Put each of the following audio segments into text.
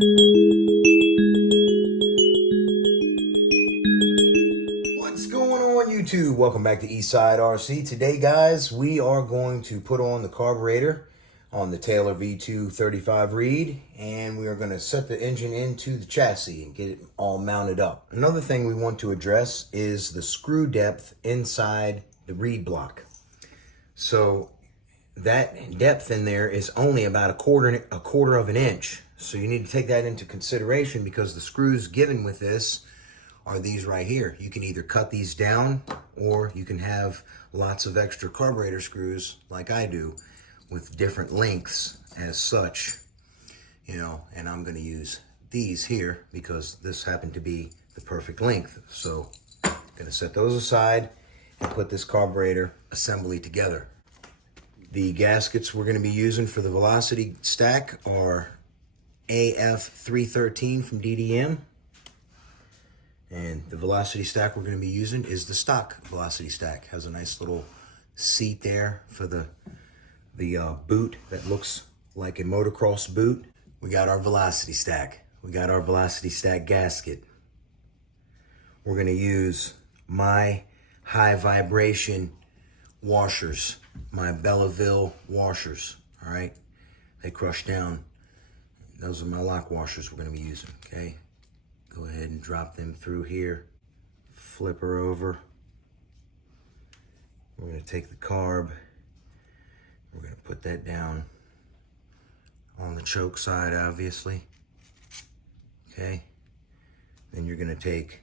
What's going on, YouTube? Welcome back to Eastside RC. Today, guys, we are going to put on the carburetor on the Taylor V2 35 Reed, and we are going to set the engine into the chassis and get it all mounted up. Another thing we want to address is the screw depth inside the reed block. So that depth in there is only about a quarter of an inch. So you need to take that into consideration, because the screws given with this are these right here. You can either cut these down, or you can have lots of extra carburetor screws like I do with different lengths as such, you know, and I'm going to use these here because this happened to be the perfect length. So I'm going to set those aside and put this carburetor assembly together. The gaskets we're going to be using for the velocity stack are AF313 from DDM. And the velocity stack we're going to be using is the stock velocity stack. Has a nice little seat there for the boot that looks like a motocross boot. We got our velocity stack. We got our velocity stack gasket. We're going to use my high vibration washers, my Belleville washers. All right, they crush down. Those are my lock washers we're going to be using. Okay. Go ahead and drop them through here. Flip her over. We're going to take the carb. We're going to put that down on the choke side, obviously. Okay. Then you're going to take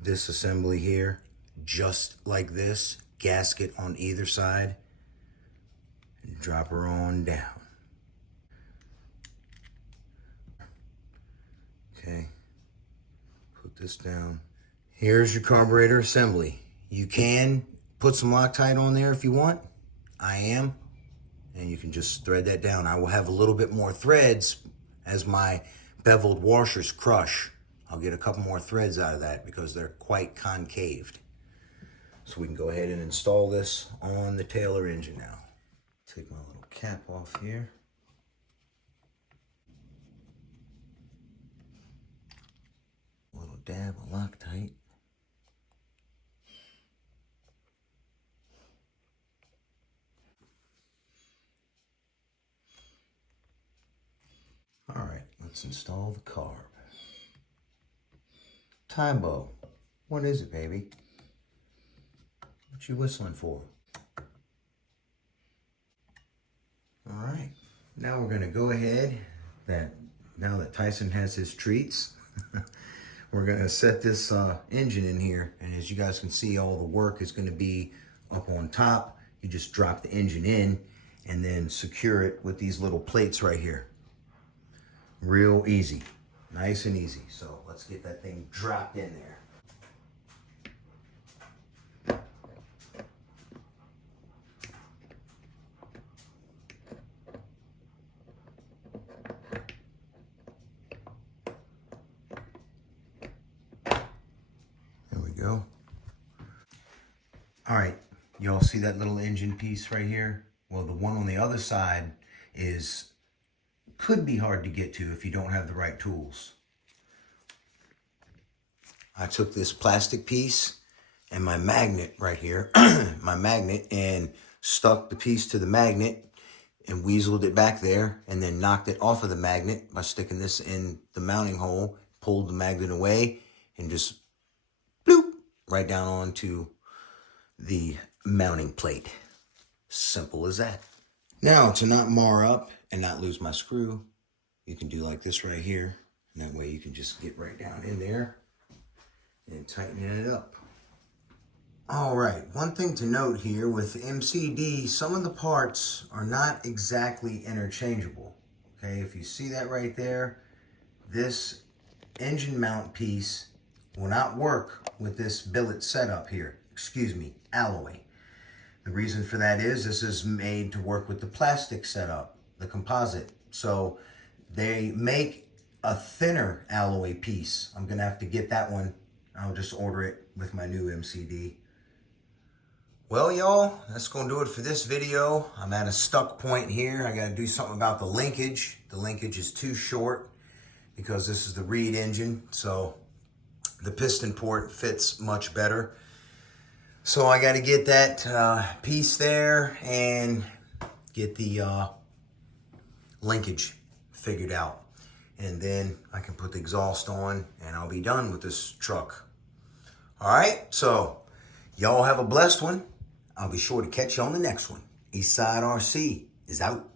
this assembly here, just like this, gasket on either side, and drop her on down. Okay. Put this down. Here's your carburetor assembly. You can put some Loctite on there if you want. I am. And you can just thread that down. I will have a little bit more threads as my beveled washers crush. I'll get a couple more threads out of that because they're quite concaved. So we can go ahead and install this on the Taylor engine now. Take my little cap off here. Dab of Loctite. All right, let's install the carb. Timbo, what is it, baby? What you whistling for? All right, now we're gonna go ahead, now that Tyson has his treats, we're going to set this engine in here, and as you guys can see, all the work is going to be up on top. You just drop the engine in and then secure it with these little plates right here. Real easy, nice and easy. So let's get that thing dropped in there. Go. All right, y'all see that little engine piece right here? Well, the one on the other side could be hard to get to if you don't have the right tools. I took this plastic piece and my magnet right here, my magnet, and stuck the piece to the magnet and weaseled it back there, and then knocked it off of the magnet by sticking this in the mounting hole, pulled the magnet away, and just right down onto the mounting plate. Simple as that. Now, to not mar up and not lose my screw, you can do like this right here. And that way you can just get right down in there and tighten it up. All right, one thing to note here with MCD, some of the parts are not exactly interchangeable. Okay, if you see that right there, this engine mount piece will not work with this billet setup here. Excuse me, alloy. The reason for that is this is made to work with the plastic setup, the composite. So they make a thinner alloy piece. I'm gonna have to get that one. I'll just order it with my new MCD. Well, y'all, that's gonna do it for this video. I'm at a stuck point here. I gotta do something about the linkage. The linkage is too short. because this is the Reed engine, so the piston port fits much better. So I got to get that piece there and get the linkage figured out. And then I can put the exhaust on and I'll be done with this truck. All right, so y'all have a blessed one. I'll be sure to catch you on the next one. Eastside RC is out.